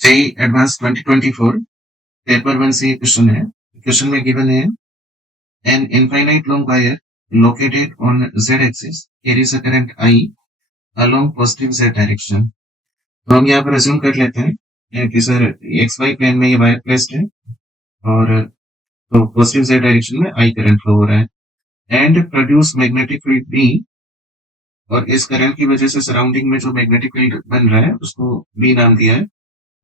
JEE advance 2024 paper 1 से ये question है। क्वेश्चन में गिवन है an infinite long wire located on z axis carries a current I along positive z direction। तो हम यहाँ पर अज्यूम कर लेते हैं कि सर एक्स वाई प्लेन में ये वायर प्लेस्ड है और तो पॉजिटिव z डायरेक्शन में I करंट फ्लो हो रहा है and produce magnetic field B। और इस करंट की वजह से सराउंडिंग में जो मैग्नेटिक फील्ड बन रहा है उसको B नाम दिया है।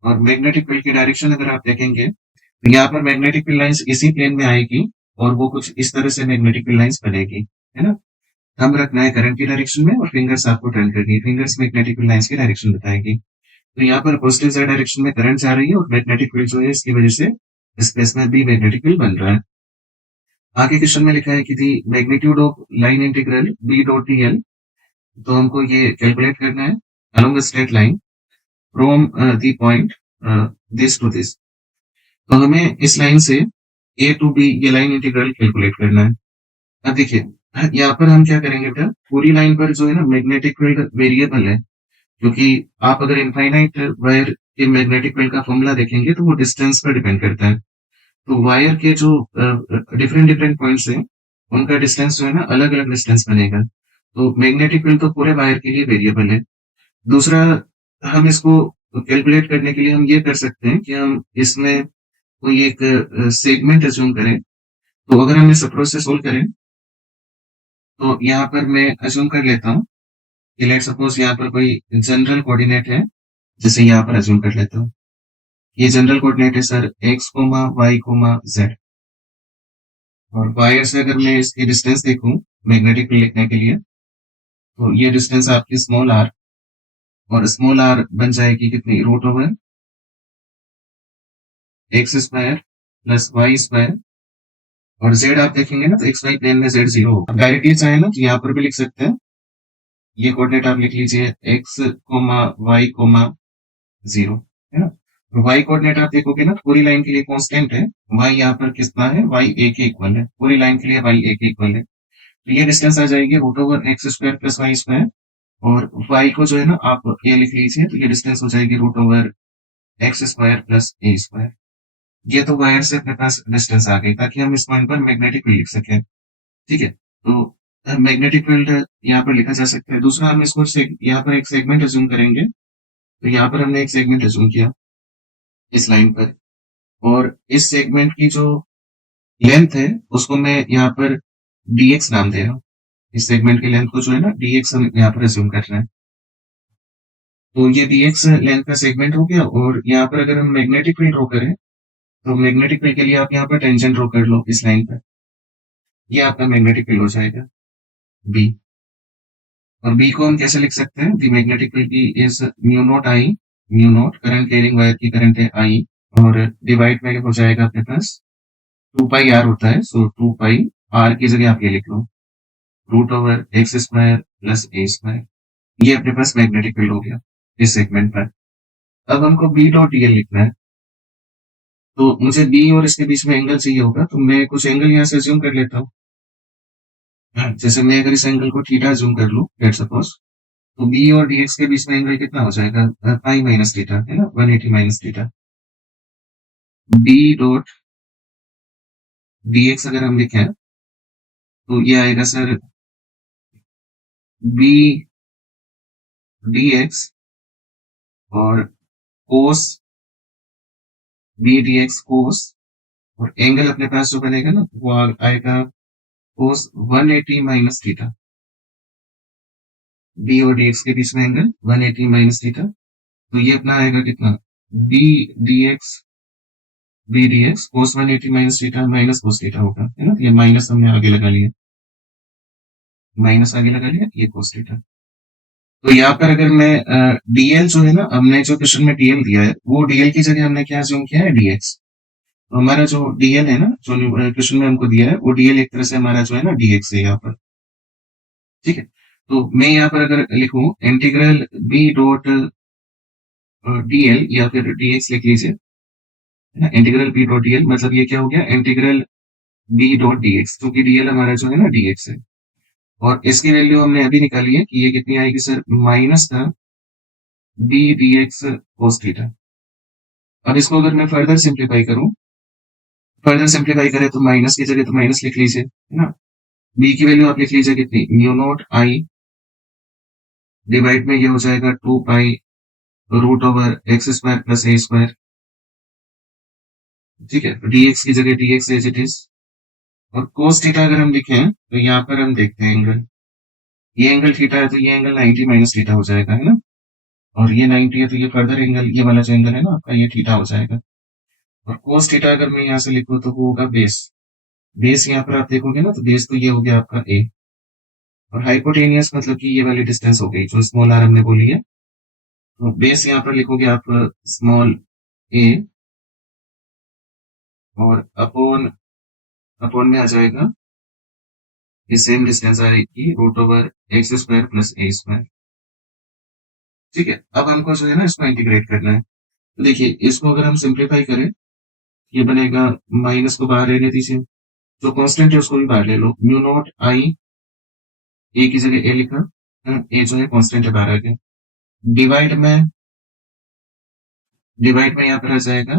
और मैग्नेटिक फील्ड की डायरेक्शन अगर आप देखेंगे तो यहाँ पर मैग्नेटिक फील्ड लाइंस इसी प्लेन में आएगी और वो कुछ इस तरह से मैग्नेटिक फील्ड लाइंस बनेगी, है ना। हम रखना है करंट की डायरेक्शन में और फिंगर्स आपको टर्न करनी है, फिंगर्स मैग्नेटिक फील्ड लाइंस की डायरेक्शन बताएगी। तो यहाँ पर पॉजिटिव z डायरेक्शन में करंट जा रही है और मैग्नेटिक फील्ड जो है इसकी वजह से स्पेस में भी मैग्नेटिक फील्ड बन रहा है। आगे क्वेश्चन में लिखा है कि the magnitude of line integral B dot D L. तो हमको ये कैलकुलेट करना है along straight line from the point this to this. तो हमें इस लाइन से ए टू बी ये लाइन इंटीग्रल कैलकुलेट करना है। अब देखिए यहाँ पर हम क्या करेंगे बेटा, पूरी लाइन पर जो है ना मैग्नेटिक फील्ड वेरिएबल है, क्योंकि आप अगर इनफाइनाइट वायर के मैग्नेटिक फील्ड का फॉर्मूला देखेंगे तो वो डिस्टेंस पर डिपेंड करता है। तो वायर के जो डिफरेंट डिफरेंट पॉइंट्स हैं उनका डिस्टेंस जो है ना अलग अलग डिस्टेंस बनेगा। तो मैग्नेटिक फील्ड तो पूरे वायर के लिए वेरिएबल है। दूसरा, हम इसको कैलकुलेट करने के लिए हम ये कर सकते हैं कि हम इसमें कोई एक सेगमेंट अज्यूम करें। तो अगर हम इस अप्रोच से सोल्व करें तो यहाँ पर मैं अज्यूम कर लेता हूँ कि लेट सपोज यहाँ पर कोई जनरल कोऑर्डिनेट है, जैसे यहाँ पर अज्यूम कर लेता हूँ ये जनरल कोऑर्डिनेट है sir X comma Y comma Z. और वायर से अगर मैं इसकी डिस्टेंस देखूं मैग्नेटिक फील्ड लिखने के लिए तो ये डिस्टेंस आपकी स्मॉल आर, और स्मॉल आर बन जाएगी कितनी, root over X square plus Y square. और जेड आप देखेंगे ना तो एक्स वाई प्लेन में जेड जीरो होगा। डायरेक्टली चाहे ना तो यहाँ पर भी लिख सकते हैं, ये कोऑर्डिनेट आप लिख लीजिए X comma Y comma zero, है ना। तो वाई कोऑर्डिनेट आप देखोगे ना तो पूरी लाइन के लिए कांस्टेंट है, वाई यहाँ पर कितना है, वाई ए के इक्वल है, पूरी लाइन के लिए वाई ए के इक्वल है। तो ये डिस्टेंस आ जाएगी root over X square plus Y square. और वाई को जो है ना आप ये लिख लीजिए, तो ये डिस्टेंस हो जाएगी root over X square plus A square. ये तो वायर से अपने पास डिस्टेंस आ गई ताकि हम इस पॉइंट पर मैग्नेटिक फील्ड लिख सकें, ठीक है। तो मैग्नेटिक फील्ड यहाँ पर लिखा जा सकता है। दूसरा, हम इसको यहाँ पर एक सेगमेंट अज्यूम करेंगे। तो यहाँ पर हमने एक सेगमेंट अज्यूम किया इस लाइन पर, और इस सेगमेंट की जो लेंथ है उसको मैं यहाँ पर dx नाम दे रहा हूँ। इस सेगमेंट की लेंथ को जो है ना dx हम यहाँ पर अज्यूम कर रहे हैं। तो ये dx लेंथ का सेगमेंट हो गया। और यहाँ पर अगर हम मैग्नेटिक फील्ड ड्रॉ करें तो मैग्नेटिक फील्ड के लिए आप यहाँ पर टेंजेंट ड्रॉ कर लो इस लाइन पर, ये आपका मैग्नेटिक फील्ड हो जाएगा बी। और बी को हम कैसे लिख सकते हैं, दी मैग्नेटिक फील्ड की is mu naught I, mu naught current carrying wire की करंट है आई, और डिवाइड में हो जाएगा अपने पास 2 पाई आर होता है, सो 2 पाई आर की जगह आप ये लिख लो root over X square plus A square. ये अपने पास मैग्नेटिक फील्ड हो गया इस सेगमेंट पर। अब हमको बी डॉट डीएल लिखना है। तो मुझे बी और इसके बीच में एंगल चाहिए होगा, तो मैं कुछ एंगल यहाँ से अज्यूम कर लेता हूँ। जैसे मैं अगर इस एंगल को थीटा अज्यूम कर लूँ लेट्स सपोज, तो बी और डीएक्स के बीच में एंगल कितना हो जाएगा, पाई माइनस थीटा, है ना, 180 minus theta. B dot DX अगर हम लिखें तो ये आएगा सर बी डीएक्स और कोस बी डीएक्स कोस, और एंगल अपने पास जो बनेगा ना वो आएगा कोस 180 माइनस थीटा। बी और डीएक्स के बीच में एंगल 180 माइनस थीटा। तो ये अपना आएगा कितना, बी डीएक्स बी डीएक्स कोस 180 minus theta minus cos theta होगा, है ना। ये माइनस हमने आगे लगा लिया, माइनस आगे लगा लिया, ये कोस थीटा। तो यहाँ पर अगर मैं डीएल जो है ना, हमने जो क्वेश्चन में डीएल दिया है वो डीएल की जगह हमने क्या अज्यूम किया है, डीएक्स। तो हमारा जो डीएल है ना, जो क्वेश्चन में हमको दिया है वो डीएल एक तरह से हमारा जो है ना डीएक्स है यहाँ पर, ठीक है। तो मैं यहाँ पर अगर लिखूं इंटीग्रल बी डॉट डीएल या फिर डीएक्स लिख लीजिए, है ना। इंटीग्रल बी डॉट डीएल मतलब ये क्या हो गया, इंटीग्रल बी डॉट डीएक्स, क्योंकि डीएल हमारा जो है ना डीएक्स है। और इसकी वैल्यू हमने अभी निकाली है कि ये कितनी आएगी सर, माइनस का बी डीएक्स कोस थीटा। अब इसको अगर मैं फर्दर सिंप्लीफाई करूं, फर्दर सिंप्लीफाई करें तो माइनस की जगह तो माइनस लिख लीजिए, है ना। बी की वैल्यू आप लिख लीजिए कितनी, म्यू नॉट आई डिवाइड में ये हो जाएगा 2 pi root over X square plus A square. ठीक है, dx की जगह dx एज इट इज। और cos थीटा अगर हम लिखें तो यहाँ पर हम देखते हैं एंगल, ये एंगल थीटा है तो ये एंगल 90 माइनस थीटा हो जाएगा, है ना। और ये 90 है तो ये फर्दर एंगल, ये वाला जो एंगल है ना आपका, ये थीटा हो जाएगा। और cos थीटा अगर मैं यहाँ से लिखूँ तो वो होगा बेस। बेस यहाँ पर आप देखोगे ना, तो बेस तो ये हो गया आपका a। और हाइपोटेनियस मतलब कि ये वाली डिस्टेंस हो गई जो स्मॉल आर हमने बोली है। तो बेस यहाँ पर लिखोगे आप स्मॉल a, और अपॉन अपॉन में आ जाएगा, ये सेम डिस्टेंस आएगी root over X square plus A square. ठीक है, अब हमको जो है ना इसको इंटीग्रेट करना है। तो देखिए इसको अगर हम सिंप्लीफाई करें, ये बनेगा, माइनस को बाहर रहने दीजिए, जो कांस्टेंट है उसको भी बाहर ले लो, म्यू नॉट आई, ए की जगह ए लिखा, ए जो है कांस्टेंट है बाहर आ गया, डिवाइड में यहाँ पर आ जाएगा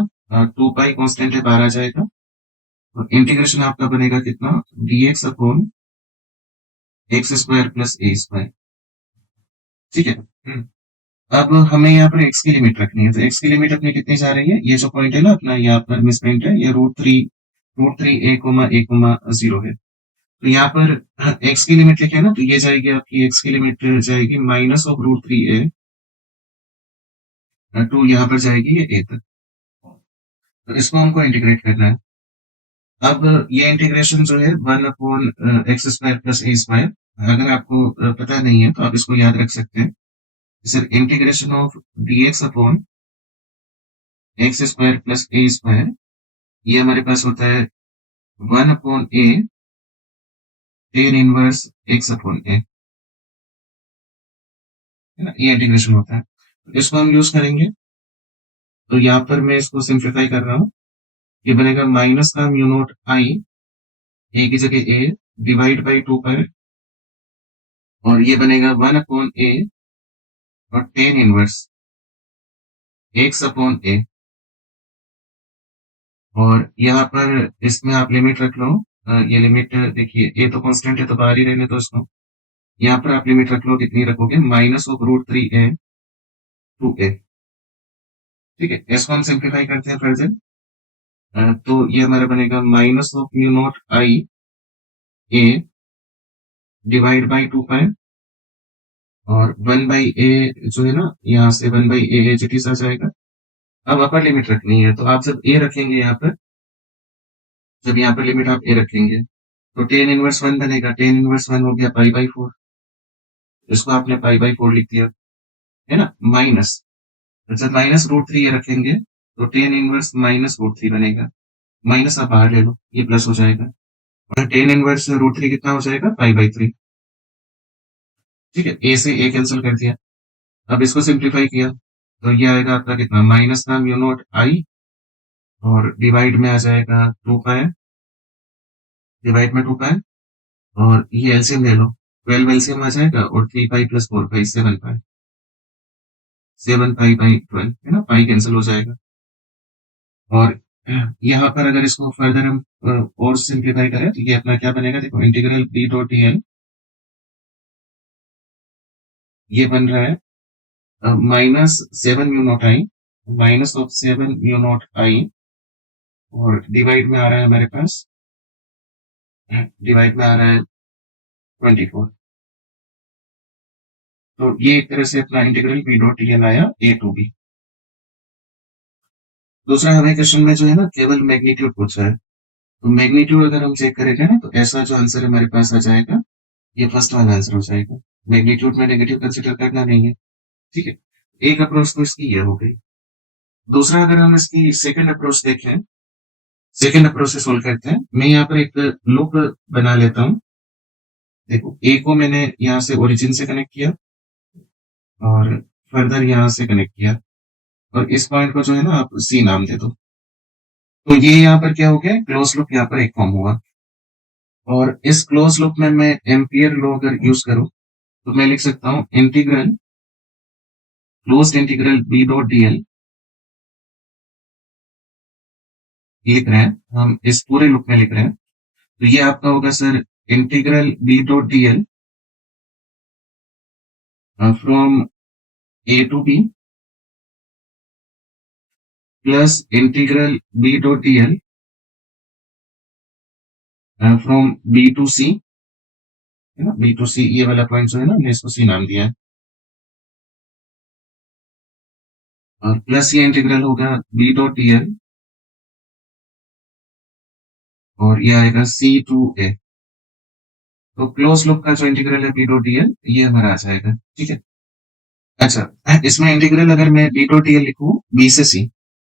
2 पाई कांस्टेंट है बाहर आ जाएगा, और इंटीग्रेशन आपका बनेगा कितना, dx upon X square plus A square. ठीक है। अब हमें यहाँ पर x की लिमिट रखनी है, तो x की लिमिट अपनी कितनी जा रही है, ये जो पॉइंट है ना अपना यहाँ पर मिस प्रिंट है, ये रूट थ्री a,a,0 है। तो यहाँ पर x की लिमिट लिखे ना, तो ये जाएगी आपकी x की लिमिट जाएगी minus of root 3a to यहाँ पर जाएगी ये a तक। तो इसको हमको इंटीग्रेट करना है। अब ये इंटीग्रेशन जो है 1/x² प्लस ए स्क्वायर, अगर आपको पता नहीं है तो आप इसको याद रख सकते हैं, sir integration of dx upon x² plus A square, ये हमारे पास होता है 1/a tan inverse x upon a, है ना, ये इंटीग्रेशन होता है। तो इसको हम यूज करेंगे, तो यहाँ पर मैं इसको सिंप्लीफाई कर रहा हूँ, ये बनेगा माइनस का म्यू नॉट आई, ए की जगह a डिवाइड बाई 2 पर, और ये बनेगा 1/a और tan inverse x upon a। और यहाँ पर इसमें आप लिमिट रख लो, ये लिमिट देखिए a तो कांस्टेंट है तो बाहर ही रहने दो इसको, यहाँ पर आप लिमिट रख लो, कितनी रखोगे, minus of root 3a to a। ठीक है, इसको हम सिंप्लीफाई करते हैं फर्दर, तो ये हमारा बनेगा minus of mu naught I A divide by 2 पाई, और 1/a जो है ना, यहाँ से 1/a एज इट इज आ जाएगा। अब अपर लिमिट रखनी है, तो आप जब a रखेंगे यहाँ पर, जब यहाँ पर लिमिट आप a रखेंगे तो टेन इनवर्स 1 बनेगा, टेन इनवर्स 1 हो गया पाई/4, इसको आपने पाई/4 लिख दिया, है ना, माइनस, जब माइनस रूट 3 रखेंगे तो टेन इनवर्स माइनस रूट 3 बनेगा, माइनस आप बाहर ले लो, ये प्लस हो जाएगा, और टेन इनवर्स रूट 3 कितना हो जाएगा, पाई/3। ठीक है, ए से ए कैंसिल कर दिया। अब इसको सिंप्लीफाई किया तो ये आएगा आपका कितना, माइनस का म्यू नॉट आई, और डिवाइड में आ जाएगा 2 पाई, डिवाइड में 2 पाई, और ये एलसीएम ले लो, 12 एलसीएम आ जाएगा, और 3 pi plus 4 pi 7 pi, 7 pi by 12, है ना, पाई कैंसिल हो जाएगा। और यहाँ पर अगर इसको फर्दर हम और सिंप्लीफाई करें तो ये अपना क्या बनेगा, देखो, integral B dot D L, ये बन रहा है -7 mu naught I, -7 mu naught I, और डिवाइड में आ रहा है हमारे पास, डिवाइड में आ रहा है 24। तो ये एक तरह से अपना integral B dot D L आया ए टू बी। दूसरा हमें क्वेश्चन में जो है ना केवल मैग्नीट्यूड पूछा है, तो मैग्नीट्यूड अगर हम चेक करेंगे ना, तो ऐसा जो आंसर हमारे पास आ जाएगा, ये फर्स्ट वाला आंसर हो जाएगा। मैग्नीट्यूड में नेगेटिव कंसिडर करना नहीं है। ठीक है, एक अप्रोच तो इसकी ये हो गई। दूसरा अगर हम इसकी सेकंड अप्रोच देखें, सेकंड अप्रोच से सोल्व करते हैं, मैं यहाँ पर एक लूप बना लेता हूँ। देखो, ए को मैंने यहाँ से ओरिजिन से कनेक्ट किया, और फर्दर यहाँ से कनेक्ट किया, और इस पॉइंट को जो है ना आप सी नाम दे दो। तो ये यहाँ पर क्या हो गया, क्लोज लूप यहाँ पर एक फॉर्म हुआ, और इस क्लोज लूप में मैं एम्पियर लॉ अगर यूज करूं तो मैं लिख सकता हूं integral, closed integral B dot D L लिख रहे हैं, हम इस पूरे लूप में लिख रहे हैं, तो ये आपका होगा sir integral B dot D L from A to B plus integral B dot D L from B to C, है ना, बी टू सी, ये वाला पॉइंट जो है ना, हमने इसको सी नाम दिया है, और प्लस ये इंटीग्रल होगा बी डॉट डी एल और ये आएगा सी टू ए। तो क्लोज लूप का जो इंटीग्रल है बी डॉट डी एल, ये हमारा आ जाएगा, ठीक है। अच्छा, इसमें इंटीग्रल अगर मैं बी डॉट डी एल लिखूं बी से सी,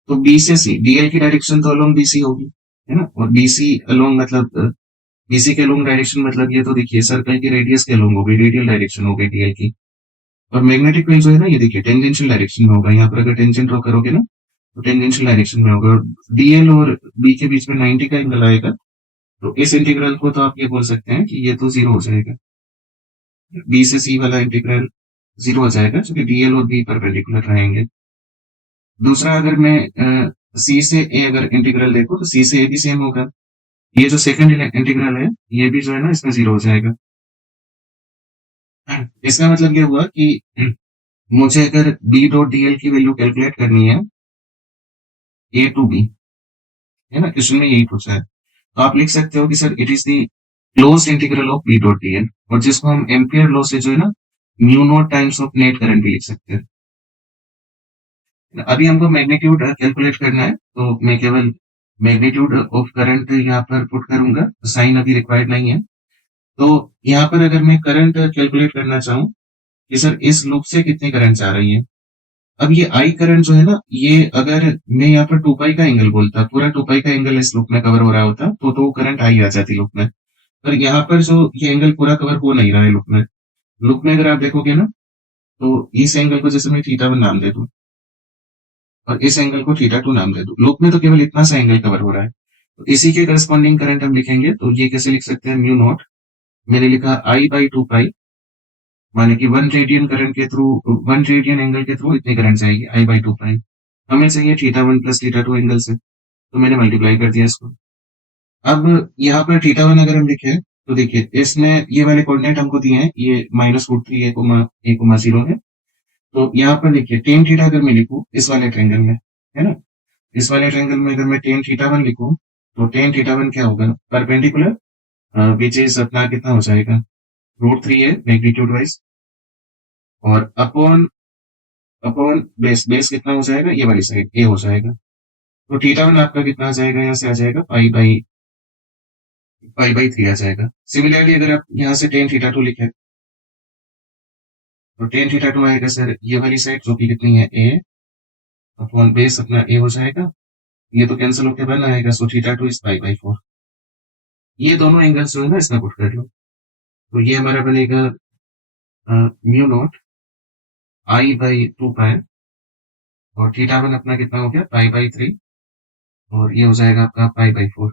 तो बी से सी, डीएल की डायरेक्शन तो अलोंग बीसी होगी, है ना, और बीसी अलोंग मतलब बीसी के अलोंग डायरेक्शन मतलब ये तो देखिए सर्कल की रेडियस के अलोंग होगी, रेडियल डायरेक्शन हो गई डीएल की। और मैग्नेटिक फील्ड जो है ना, ये देखिए टेंजेंशियल डायरेक्शन में होगा, यहाँ पर अगर टेंजेंट ड्रॉ करोगे ना, तो टेंजेंशियल डायरेक्शन में होगा, और डीएल और बी के बीच में 90 का एंगल आएगा, तो इस इंटीग्रल को तो आप ये बोल सकते हैं कि ये तो जीरो हो जाएगा, बी से सी वाला इंटीग्रल जीरो हो जाएगा, क्योंकि डीएल और बी परपेंडिकुलर रहेंगे। दूसरा, अगर मैं सी से ए अगर इंटीग्रल देखो, तो सी से ए भी सेम होगा, ये जो सेकंड इंटीग्रल है, ये भी जो है ना इसमें जीरो हो जाएगा। इसका मतलब ये हुआ कि मुझे अगर बी डॉट डी एल की वैल्यू कैलकुलेट करनी है ए टू बी, है ना, क्वेश्चन में यही पूछा है, तो आप लिख सकते हो कि sir it is the close integral of B dot D L, और जिसको हम एम्पियर लॉ से जो है ना mu naught times of net current भी लिख सकते हैं। अभी हमको मैग्नीट्यूड कैलकुलेट करना है, तो मैं केवल मैग्नीट्यूड ऑफ करंट यहाँ पर पुट करूंगा, साइन अभी रिक्वायर्ड नहीं है। तो यहाँ पर अगर मैं करंट कैलकुलेट करना चाहूँ कि सर इस लूप से कितनी करंट आ रही है, अब ये आई करंट जो है ना, ये अगर मैं यहाँ पर 2 पाई का एंगल बोलता, पूरा 2 पाई का एंगल इस लूप में कवर हो रहा होता, तो करंट आई आ जाती लूप में। पर यहाँ पर जो ये एंगल पूरा कवर हो नहीं रहा है लूप में, लूप में अगर आप देखोगे ना, तो इस एंगल को जैसे मैं थीटा वन नाम दे दूं और इस एंगल को थीटा टू नाम दे दूं, लूप में तो केवल इतना सा एंगल कवर हो रहा है, तो इसी के करस्पॉन्डिंग करंट हम लिखेंगे, तो ये कैसे लिख सकते हैं, म्यू नॉट, मैंने लिखा आई बाई 2 पाई, माने कि 1 रेडियन करंट के थ्रू, 1 रेडियन एंगल के थ्रू इतनी करंट जाएगी आई बाई 2 पाई। हमें चाहिए theta one plus theta two angle से, तो मैंने मल्टीप्लाई कर दिया इसको। अब यहाँ पर थीटा वन अगर हम लिखे, तो देखिए इसमें ये वाले कोऑर्डिनेट हमको दिए हैं, ये -√3 a,0 है, तो यहाँ पर देखिए टेन थीटा अगर मैं लिखूं इस वाले ट्रायंगल में, है ना, इस वाले ट्रायंगल में अगर मैं टेन थीटा वन लिखूं, तो टेन थीटा वन क्या होगा, परपेंडिकुलर विच इज अपना कितना हो जाएगा, √3 है मैग्नीट्यूड वाइज, और अपॉन अपॉन बेस, बेस कितना हो जाएगा, ये वाली साइड ए हो जाएगा, तो थीटा वन आपका कितना आ जाएगा, यहाँ से आ जाएगा पाई बाई 3 आ जाएगा। सिमिलरली अगर आप यहाँ से टेन थीटा टू लिखे, तो टेन थीटा टू आएगा सर ये वाली साइड, जो कि कितनी है ए, अपॉन बेस अपना ए हो जाएगा, ये तो कैंसिल होकर बन आएगा, so theta two is pi by 4। ये दोनों एंगल्स जो है ना इसमें पुट कर लो, तो ये हमारा बनेगा म्यू नॉट आई बाई 2 पाई, और थीटा वन अपना कितना हो गया, पाई बाई 3, और ये हो जाएगा आपका पाई बाई 4।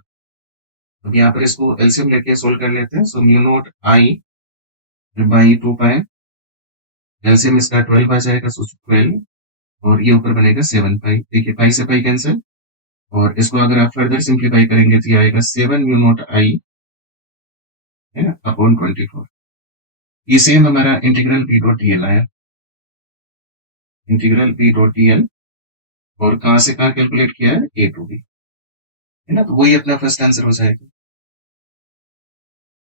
अब यहाँ पर इसको एलसीएम लेके सोल्व कर लेते हैं, so mu naught I by 2 pi, LCM इसका 12 आ जाएगा, सो 12, और ये ऊपर बनेगा 7 पाई, देखिए पाई से पाई कैंसिल, और इसको अगर आप फर्दर सिंप्लीफाई करेंगे तो ये आएगा 7 म्यू नॉट आई, है ना, अपॉन 24। ये सेम हमारा integral P dot D L आया, integral P dot D L, और कहाँ से कहाँ कैलकुलेट किया है, ए टू बी, है ना, तो वही अपना फर्स्ट आंसर हो जाएगा।